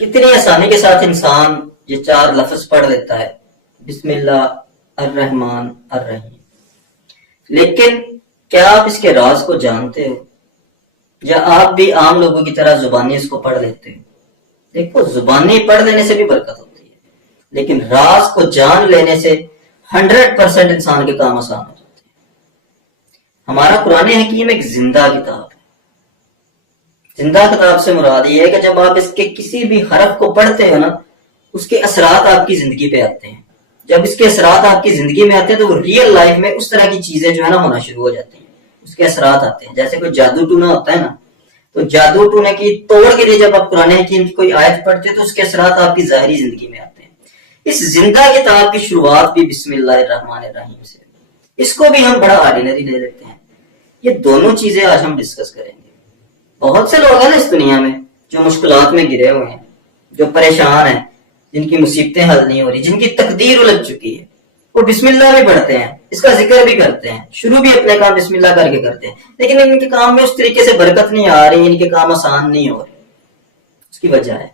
کتنی آسانی کے ساتھ انسان یہ 4 لفظ پڑھ لیتا ہے، بسم اللہ الرحمن الرحیم، لیکن کیا آپ اس کے راز کو جانتے ہو، یا آپ بھی عام لوگوں کی طرح زبانی اس کو پڑھ لیتے ہو؟ دیکھو، زبانی پڑھ لینے سے بھی برکت ہوتی ہے، لیکن راز کو جان لینے سے 100% انسان کے کام آسان ہو جاتے ہیں۔ ہمارا قرآن حکیم ایک زندہ کتاب ہے۔ زندہ کتاب سے مراد یہ ہے کہ جب آپ اس کے کسی بھی حرف کو پڑھتے ہو نا، اس کے اثرات آپ کی زندگی پہ آتے ہیں۔ جب اس کے اثرات آپ کی زندگی میں آتے ہیں تو وہ ریئل لائف میں اس طرح کی چیزیں جو ہے نا ہونا شروع ہو جاتی ہیں، اس کے اثرات آتے ہیں۔ جیسے کوئی جادو ٹونا ہوتا ہے نا، تو جادو ٹونے کی توڑ کے لیے جب آپ قرآن حکیم کی کوئی آیت پڑھتے ہیں تو اس کے اثرات آپ کی ظاہری زندگی میں آتے ہیں۔ اس زندہ کتاب کی شروعات بھی بسم اللہ الرحمن الرحیم سے، اس کو بھی ہم بڑا آرڈینری لے لیتے ہیں۔ یہ دونوں چیزیں آج ہم ڈسکس کریں گے۔ بہت سے لوگ ہیں نا اس دنیا میں جو مشکلات میں گرے ہوئے ہیں، جو پریشان ہیں، جن کی مصیبتیں حل نہیں ہو رہی، جن کی تقدیر الجھ چکی ہے، وہ بسم اللہ بھی پڑھتے ہیں، اس کا ذکر بھی کرتے ہیں، شروع بھی اپنے کام بسم اللہ کر کے کرتے ہیں، لیکن ان کے کام میں اس طریقے سے برکت نہیں آ رہی، ان کے کام آسان نہیں ہو رہے۔ اس کی وجہ ہے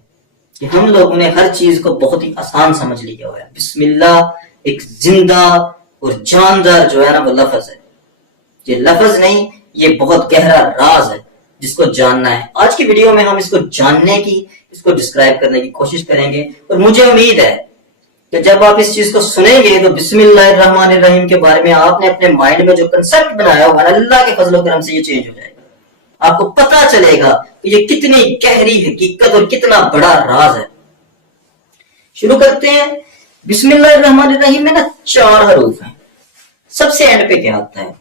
کہ ہم لوگوں نے ہر چیز کو بہت ہی آسان سمجھ لیا ہوا ہے۔ بسم اللہ ایک زندہ اور جاندار جو ہے نا وہ لفظ ہے۔ یہ لفظ نہیں، یہ بہت گہرا راز ہے جس کو جاننا ہے۔ آج کی ویڈیو میں ہم اس کو جاننے کی، اس کو ڈسکرائب کرنے کی کوشش کریں گے، اور مجھے امید ہے کہ جب آپ اس چیز کو سنیں گے تو بسم اللہ الرحمن الرحیم کے بارے میں آپ نے اپنے مائنڈ میں جو کنسپٹ بنایا ہوگا نا، اللہ کے فضل و کرم سے یہ چینج ہو جائے گا۔ آپ کو پتا چلے گا کہ یہ کتنی گہری حقیقت اور کتنا بڑا راز ہے۔ شروع کرتے ہیں۔ بسم اللہ الرحمن الرحیم میں نا 4 حروف ہیں۔ سب سے اینڈ پہ کیا آتا ہے؟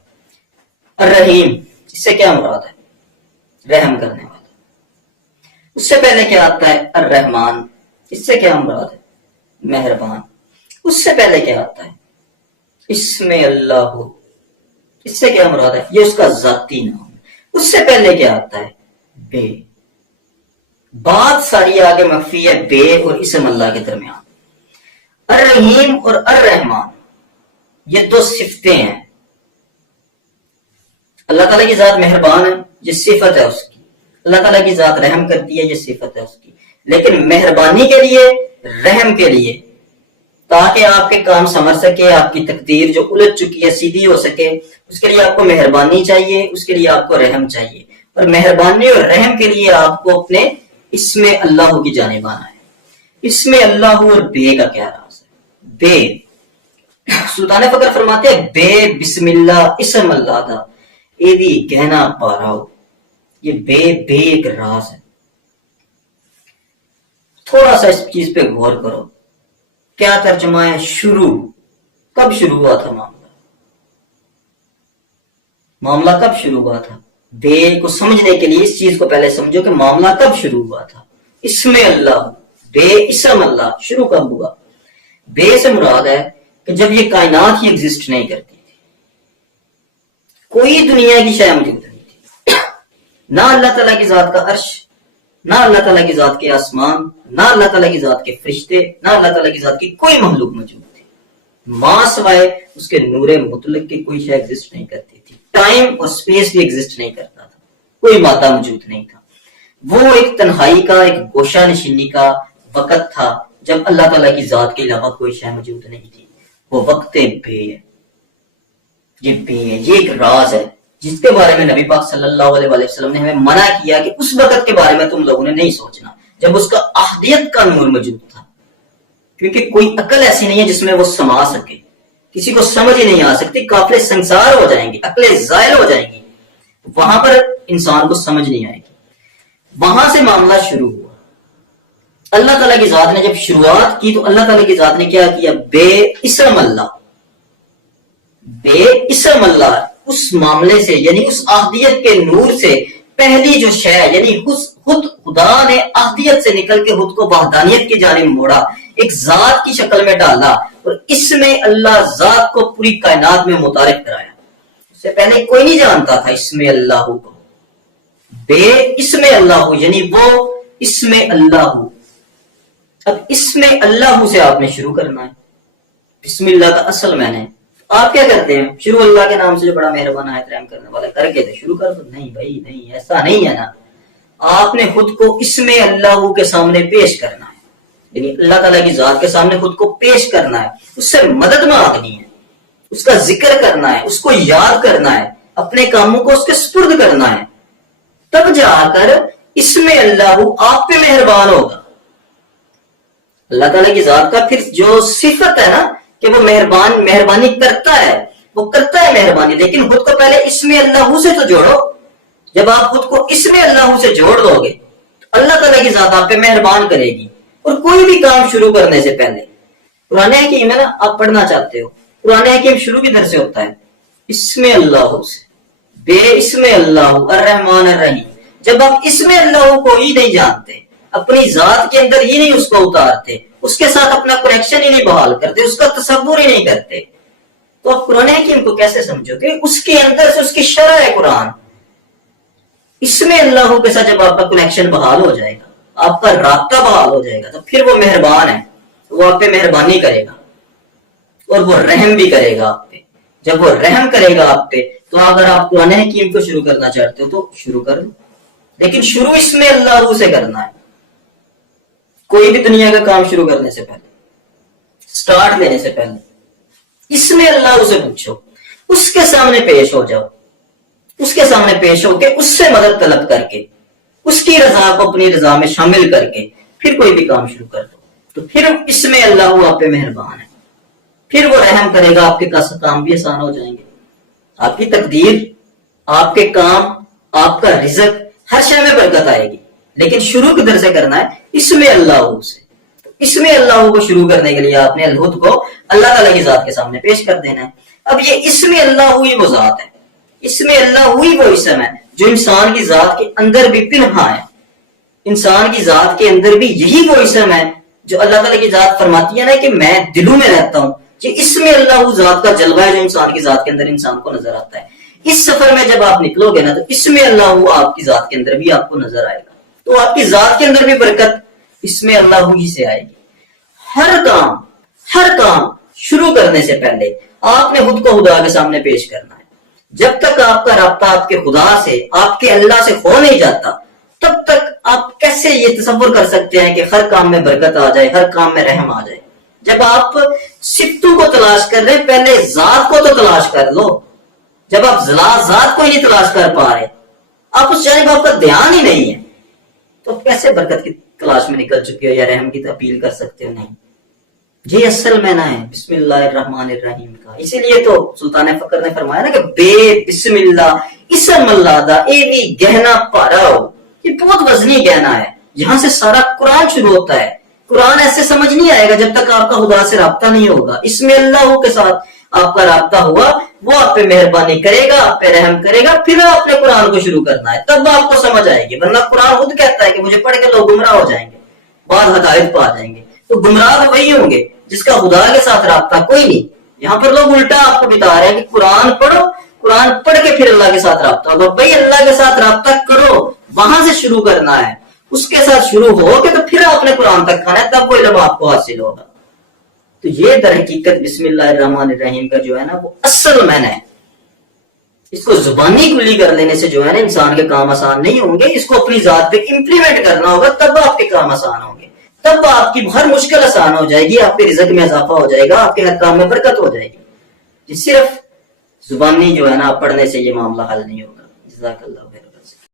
الرحیم، اس سے کیا مراد ہے؟ رحم کرنے والا۔ اس سے پہلے کیا آتا ہے؟ الرحمن، اس سے کیا مراد ہے؟ مہربان۔ اس سے پہلے کیا آتا ہے؟ اسم اللہ، اس سے کیا مراد ہے؟ یہ اس کا ذاتی نام۔ اس سے پہلے کیا آتا ہے؟ بے۔ بات ساری آگے مخفی ہے بے اور اسم اللہ کے درمیان۔ الرحیم اور الرحمن یہ 2 صفتیں ہیں۔ اللہ تعالیٰ کی ذات مہربان ہے، یہ صفت ہے اس کی۔ اللہ تعالیٰ کی ذات رحم کرتی ہے، یہ صفت ہے اس کی۔ لیکن مہربانی کے لیے، رحم کے لیے، تاکہ آپ کے کام سمجھ سکے، آپ کی تقدیر جو الجھ چکی ہے سیدھی ہو سکے، اس کے لیے آپ کو مہربانی چاہیے، اس کے لیے آپ کو رحم چاہیے۔ اور مہربانی اور رحم کے لیے آپ کو اپنے اسم اللہ کی جانب آنا ہے۔ اسم اللہ اور بے کا کیا راز ہے؟ بے، سلطان فقر فرماتے ہیں بے بسم اللہ اسم اللہ دا اے بھی گہنا پاراؤ۔ یہ بے ایک راز ہے۔ تھوڑا سا اس چیز پہ غور کرو، کیا ترجمہ ہے شروع؟ کب شروع ہوا تھا معاملہ کب شروع ہوا تھا؟ بے کو سمجھنے کے لیے اس چیز کو پہلے سمجھو کہ معاملہ کب شروع ہوا تھا۔ اسم اللہ، بے اسم اللہ، شروع کب ہوا؟ بے سے مراد ہے کہ جب یہ کائنات ہی ایگزسٹ نہیں کرتی تھی، کوئی دنیا کی شے موجود نہیں تھی، نہ اللہ تعالیٰ کی ذات کا عرش، نہ اللہ تعالیٰ کی ذات کے آسمان، نہ اللہ تعالیٰ کی ذات کے فرشتے، نہ اللہ تعالیٰ کی ذات کی کوئی مخلوق موجود تھی، ماں سوائے اس کے نور مطلق کی کوئی شے ایگزسٹ نہیں کرتی تھی۔ ٹائم اور سپیس بھی ایگزسٹ نہیں کرتا تھا، کوئی مادہ موجود نہیں تھا۔ وہ ایک تنہائی کا، ایک گوشہ نشینی کا وقت تھا جب اللہ تعالیٰ کی ذات کے علاوہ کوئی شے موجود نہیں تھی۔ وہ وقت بے ہے، یہ بے ہے، یہ ایک راز ہے جس کے بارے میں نبی پاک صلی اللہ علیہ وآلہ وسلم نے ہمیں منع کیا کہ اس وقت کے بارے میں تم لوگوں نے نہیں سوچنا جب اس کا احدیت کا نور موجود تھا، کیونکہ کوئی عقل ایسی نہیں ہے جس میں وہ سما سکے، کسی کو سمجھ ہی نہیں آ سکتی، قافلے سنسار ہو جائیں گے، عقلیں زائل ہو جائیں گی، وہاں پر انسان کو سمجھ نہیں آئے گی۔ وہاں سے معاملہ شروع ہوا۔ اللہ تعالیٰ کی ذات نے جب شروعات کی تو اللہ تعالیٰ کی ذات نے کیا کیا؟ بے اسم اللہ، بے اسم اللہ، اس معاملے سے یعنی اس احدیت کے نور سے پہلی جو شے یعنی خود خدا نے احدیت سے نکل کے خود کو وحدانیت کی جانب موڑا، ایک ذات کی شکل میں ڈالا اور اس میں اللہ ذات کو پوری کائنات میں متعارف کرایا۔ اس سے پہلے کوئی نہیں جانتا تھا اسم اللہ کو۔ بے اسم اللہ یعنی وہ اسم اللہ۔ اب اسم اللہ سے آپ نے شروع کرنا ہے۔ بسم اللہ کا اصل معنی آپ کیا کرتے ہیں؟ شروع اللہ کے نام سے جو بڑا مہربان ہے، رحم کرنے والا، کر کے تو شروع کر دو۔ نہیں بھائی، نہیں، ایسا نہیں ہے نا۔ آپ نے خود کو اسم اللہ کے سامنے پیش کرنا ہے، یعنی اللہ تعالیٰ کی ذات کے سامنے خود کو پیش کرنا ہے، اس سے مدد مانگنی ہے، اس کا ذکر کرنا ہے، اس کو یاد کرنا ہے، اپنے کاموں کو اس کے سپرد کرنا ہے، تب جا کر اسم اللہ آپ پہ مہربان ہوگا۔ اللہ تعالیٰ کی ذات کا پھر جو صفت ہے نا کہ وہ مہربانی کرتا ہے، وہ کرتا ہے مہربانی، لیکن خود کو پہلے اسم اللہ سے تو جوڑو۔ جب آپ خود کو اسم اللہ سے جوڑ دو گے تو اللہ تعالیٰ کی ذات آپ پہ مہربان کرے گی۔ اور کوئی بھی کام شروع کرنے سے پہلے قرآن حکیم ہے نا، آپ پڑھنا چاہتے ہو، قرآن حکیم شروع کدھر سے ہوتا ہے؟ اسم اللہ سے، بے اسم اللہ الرحمن الرحیم۔ جب آپ اسم اللہ کو ہی نہیں جانتے، اپنی ذات کے اندر ہی نہیں اس کو اتارتے، اس کے ساتھ اپنا کنیکشن ہی نہیں بحال کرتے، اس کا تصور ہی نہیں کرتے، تو آپ قرآن حکیم کو کیسے سمجھو گے؟ اس کے اندر سے اس کی شرح ہے قرآن۔ اسم اللہ کے ساتھ جب آپ کا کنیکشن بحال ہو جائے گا، آپ کا رابطہ بحال ہو جائے گا، تو پھر وہ مہربان ہے، وہ آپ پہ مہربانی کرے گا اور وہ رحم بھی کرے گا آپ پہ۔ جب وہ رحم کرے گا آپ پہ تو اگر آپ قرآن حکیم کو شروع کرنا چاہتے ہو تو شروع کر لو، لیکن شروع اسم اللہ سے کرنا ہے۔ کوئی بھی دنیا کا کام شروع کرنے سے پہلے، سٹارٹ لینے سے پہلے اسم اللہ سے پوچھو، اس کے سامنے پیش ہو جاؤ، اس کے سامنے پیش ہو کے اس سے مدد طلب کر کے، اس کی رضا کو اپنی رضا میں شامل کر کے پھر کوئی بھی کام شروع کر دو، تو پھر اسم اللہ آپ پہ مہربان ہے، پھر وہ رحم کرے گا، آپ کے کام بھی آسان ہو جائیں گے، آپ کی تقدیر، آپ کے کام، آپ کا رزق، ہر شے میں برکت آئے گی۔ لیکن شروع کدھر سے کرنا ہے؟ اسم اللہ سے۔ اسم اللہ کو شروع کرنے کے لیے آپ نے خود کو اللہ تعالیٰ کی ذات کے سامنے پیش کر دینا ہے۔ اب یہ اسم اللہ ہوئی وہ ذات ہے، اسم اللہ ہوئی وہ اسم ہے جو انسان کی ذات کے اندر بھی پنہا ہے۔ انسان کی ذات کے اندر بھی یہی وہ اسم ہے جو اللہ تعالیٰ کی ذات فرماتی ہے نا کہ میں دلوں میں رہتا ہوں۔ یہ اسم اللہ ذات کا جلوہ ہے جو انسان کی ذات کے اندر انسان کو نظر آتا ہے۔ اس سفر میں جب آپ نکلو گے نا تو اسم اللہ آپ کی ذات کے اندر بھی آپ کو نظر آئے گا، تو آپ کی ذات کے اندر بھی برکت اسم اللہ ہی سے آئے گی۔ ہر کام شروع کرنے سے پہلے آپ نے خود کو خدا کے سامنے پیش کرنا ہے۔ جب تک آپ کا رابطہ آپ کے خدا سے، آپ کے اللہ سے ہو نہیں جاتا، تب تک آپ کیسے یہ تصور کر سکتے ہیں کہ ہر کام میں برکت آ جائے، ہر کام میں رحم آ جائے؟ جب آپ صفتوں کو تلاش کر رہے ہیں، پہلے ذات کو تو تلاش کر لو۔ جب آپ ذات کو ہی نہیں تلاش کر پا رہے، آپ اس جانب آپ کا دھیان ہی نہیں ہے، تو کیسے برکت کی تلاش میں نکل چکے ہو یا رحم کی اپیل کر سکتے ہو؟ نہیں، یہ اصل معنی ہے بسم اللہ الرحمن الرحیم کا۔ اسی لیے تو سلطان فقر نے فرمایا نا کہ بے بسم اللہ اسم اللہ دا اے وی گہنا پاراؤ۔ یہ بہت وزنی گہنا ہے، یہاں سے سارا قرآن شروع ہوتا ہے۔ قرآن ایسے سمجھ نہیں آئے گا جب تک آپ کا خدا سے رابطہ نہیں ہوگا۔ اسم اللہ کے ساتھ آپ کا رابطہ ہوا، وہ آپ پہ مہربانی کرے گا، آپ پہ رحم کرے گا، پھر آپ نے قرآن کو شروع کرنا ہے، تب آپ کو سمجھ آئے گی۔ ورنہ قرآن خود کہتا ہے کہ مجھے پڑھ کے لوگ گمراہ ہو جائیں گے، بعد ہدایت پا جائیں گے، تو گمراہ وہی ہوں گے جس کا خدا کے ساتھ رابطہ کوئی نہیں۔ یہاں پر لوگ الٹا آپ کو بتا رہے ہیں کہ قرآن پڑھو، قرآن پڑھ کے پھر اللہ کے ساتھ رابطہ ہوگا۔ بھائی اللہ کے ساتھ رابطہ کرو، وہاں سے شروع کرنا ہے، اس کے ساتھ شروع ہو کے تو پھر آپ نے قرآن تک کھانا ہے، تب وہ علم آپ کو حاصل ہوگا۔ تو یہ در حقیقت بسم اللہ الرحمن الرحیم کا جو ہے نا وہ اصل معنی ہے۔ اس کو زبانی کلی کر لینے سے جو ہے نا انسان کے کام آسان نہیں ہوں گے، اس کو اپنی ذات پہ امپلیمنٹ کرنا ہوگا، تب آپ کے کام آسان ہوں گے، تب آپ کی ہر مشکل آسان ہو جائے گی، آپ کے رزق میں اضافہ ہو جائے گا، آپ کے ہر کام میں برکت ہو جائے گی۔ صرف زبانی جو ہے نا پڑھنے سے یہ معاملہ حل نہیں ہوگا۔ جزاک اللہ۔